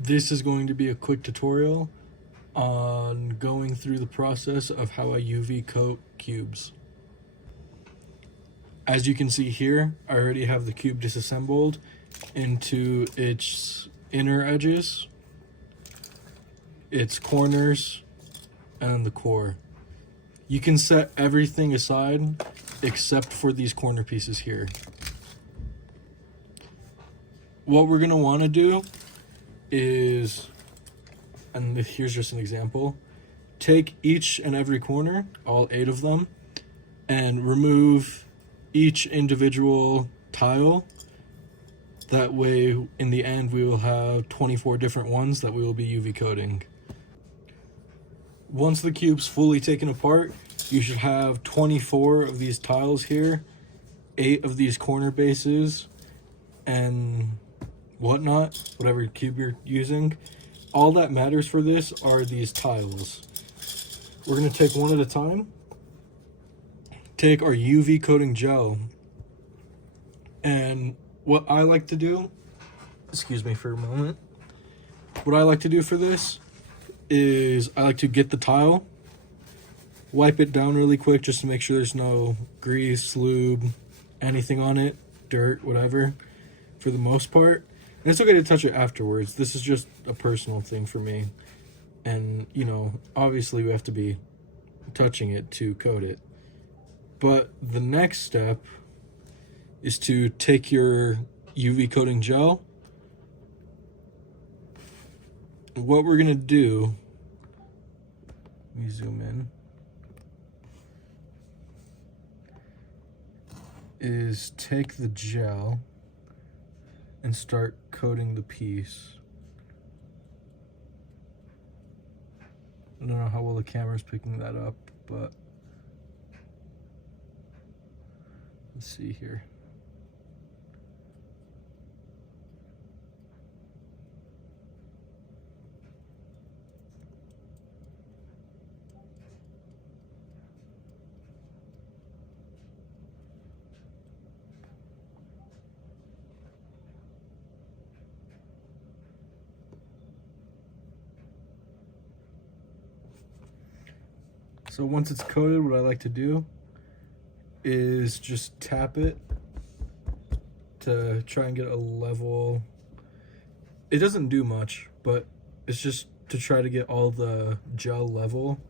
This is going to be a quick tutorial on going through the process of how I UV coat cubes. As you can see here, I already have the cube disassembled into its inner edges, its corners, and the core. You can set everything aside except for these corner pieces here. What we're going to want to do is, and here's just an example, take each and every corner, all 8 of them, and remove each individual tile. That way, in the end, we will have 24 different ones that we will be UV coating. Once the cube's fully taken apart, you should have 24 of these tiles here, 8 of these corner bases, and whatnot, whatever cube you're using. All that matters for this are these tiles. We're going to take one at a time. Take our UV coating gel, and what I like to do, excuse me for a moment, what I like to do for this is I like to get the tile, wipe it down really quick just to make sure there's no grease, lube, anything on it, dirt, whatever, for the most part. And it's okay to touch it afterwards. This is just a personal thing for me. And, you know, obviously we have to be touching it to coat it. But the next step is to take your UV coating gel. What we're gonna do, let me zoom in, is take the gel and start coating the piece. I don't know how well the camera's picking that up, but let's see here. So once it's coated, what I like to do is just tap it to try and get a level. It doesn't do much, but it's just to try to get all the gel level.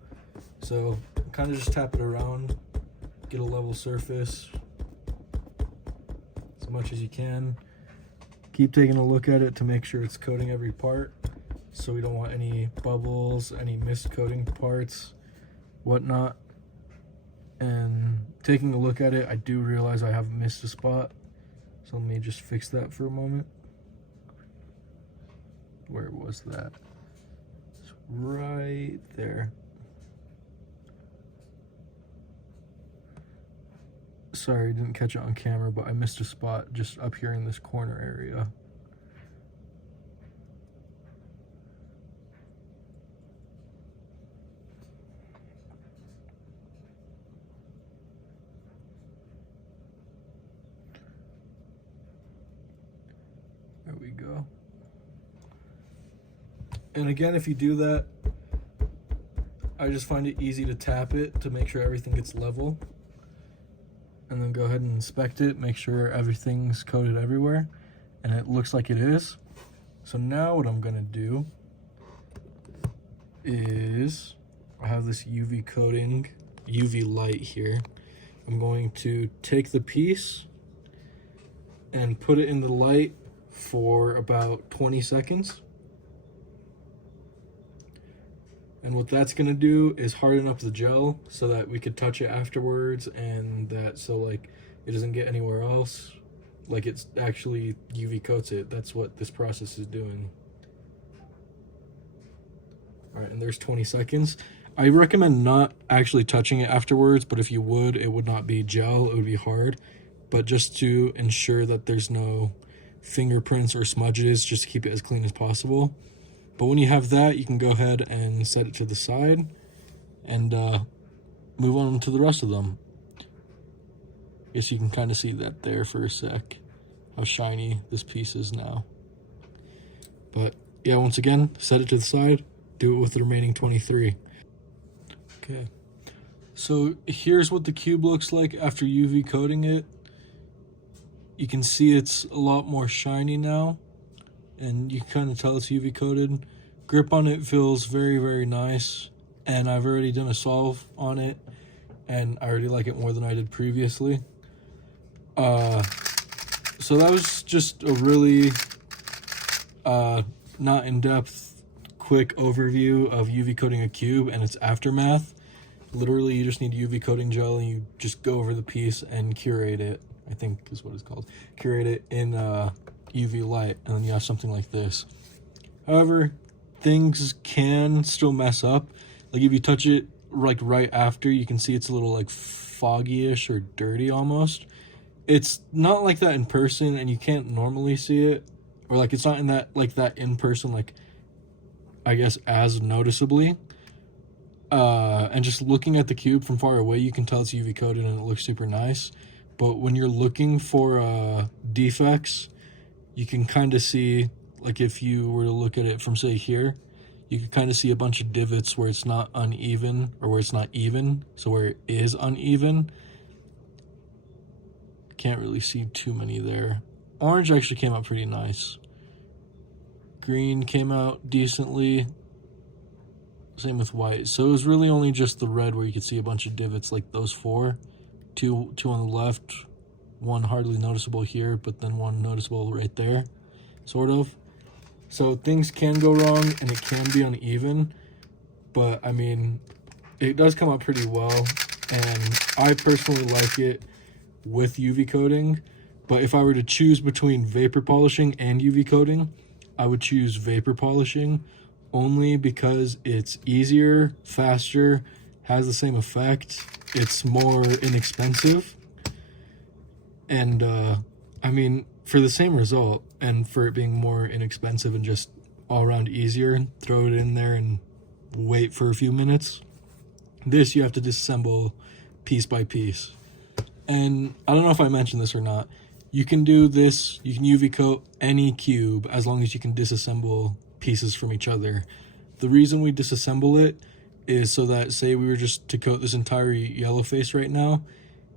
So kind of just tap it around, get a level surface as much as you can. Keep taking a look at it to make sure it's coating every part, so we don't want any bubbles, any missed coating parts, whatnot. And taking a look at it, I do realize I have missed a spot, so let me just fix that for a moment. Where was that? It's right there. Sorry, didn't catch it on camera, but I missed a spot just up here in this corner area. There we go. And again, if you do that, I just find it easy to tap it to make sure everything gets level. And then go ahead and inspect it, make sure everything's coated everywhere. And it looks like it is. So now what I'm gonna do is, I have this UV coating, UV light here. I'm going to take the piece and put it in the light for about 20 seconds. And what that's gonna do is harden up the gel so that we could touch it afterwards, and that so like it doesn't get anywhere else, like it's actually UV coats it. That's what this process is doing. All right, and there's 20 seconds. I recommend not actually touching it afterwards, but if you would, it would not be gel, it would be hard. But just to ensure that there's no fingerprints or smudges, just to keep it as clean as possible. But when you have that, you can go ahead and set it to the side and move on to the rest of them. I guess you can kind of see that there for a sec, how shiny this piece is now. But yeah, once again, set it to the side, do it with the remaining 23. Okay, so here's what the cube looks like after UV coating it. You can see it's a lot more shiny now, and you can kind of tell it's UV coated. Grip on it feels very, very nice, and I've already done a solve on it, and I already like it more than I did previously. So that was just a really not in-depth, quick overview of UV coating a cube and its aftermath. Literally, you just need UV coating gel, and you just go over the piece and curate it, I think is what it's called. Curate it in UV light, and then you have something like this. However, things can still mess up. Like if you touch it like right after, you can see it's a little like foggy-ish or dirty almost. It's not like that in person, and you can't normally see it, or like it's not in that like that in person, like I guess as noticeably. And just looking at the cube from far away, you can tell it's UV coated and it looks super nice. But when you're looking for defects, you can kind of see, like if you were to look at it from say here, you can kind of see a bunch of divots where it's not uneven, or where it's not even, so where it is uneven. Can't really see too many there. Orange actually came out pretty nice. Green came out decently. Same with white. So it was really only just the red where you could see a bunch of divots, like those four. Two on the left, one hardly noticeable here, but then one noticeable right there, sort of. So things can go wrong, and it can be uneven, but I mean, it does come out pretty well, and I personally like it with UV coating. But if I were to choose between vapor polishing and UV coating, I would choose vapor polishing, only because it's easier, faster, has the same effect, it's more inexpensive, and I mean, for the same result, and for it being more inexpensive and just all around easier, throw it in there and wait for a few minutes. This you have to disassemble piece by piece. And I don't know if I mentioned this or not, you can do this, you can UV coat any cube as long as you can disassemble pieces from each other. The reason we disassemble it is so that, say we were just to coat this entire yellow face right now,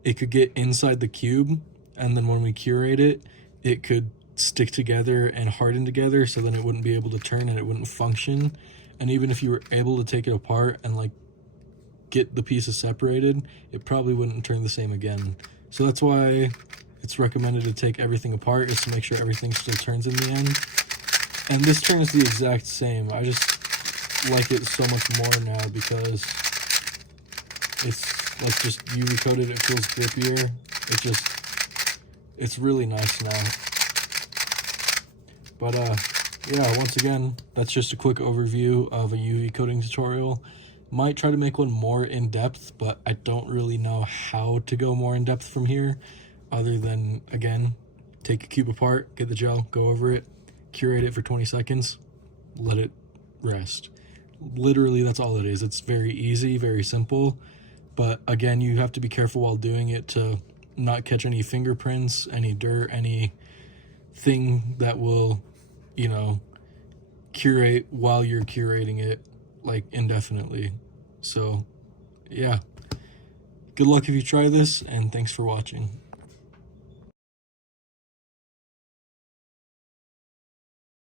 it could get inside the cube, and then when we curate it, it could stick together and harden together, so then it wouldn't be able to turn and it wouldn't function. And even if you were able to take it apart and like get the pieces separated, it probably wouldn't turn the same again. So that's why it's recommended to take everything apart, is to make sure everything still turns in the end. And this turns the exact same. I just like it so much more now because it's like just UV coated, it feels grippier. It's really nice now. But yeah, once again, that's just a quick overview of a UV coating tutorial. Might try to make one more in depth, but I don't really know how to go more in depth from here, other than, again, take a cube apart, get the gel, go over it, curate it for 20 seconds, let it rest. Literally, that's all it is. It's very easy, very simple, but again, you have to be careful while doing it to not catch any fingerprints, any dirt, anything that will, you know, curate while you're curating it, like, indefinitely. So, yeah. Good luck if you try this, and thanks for watching.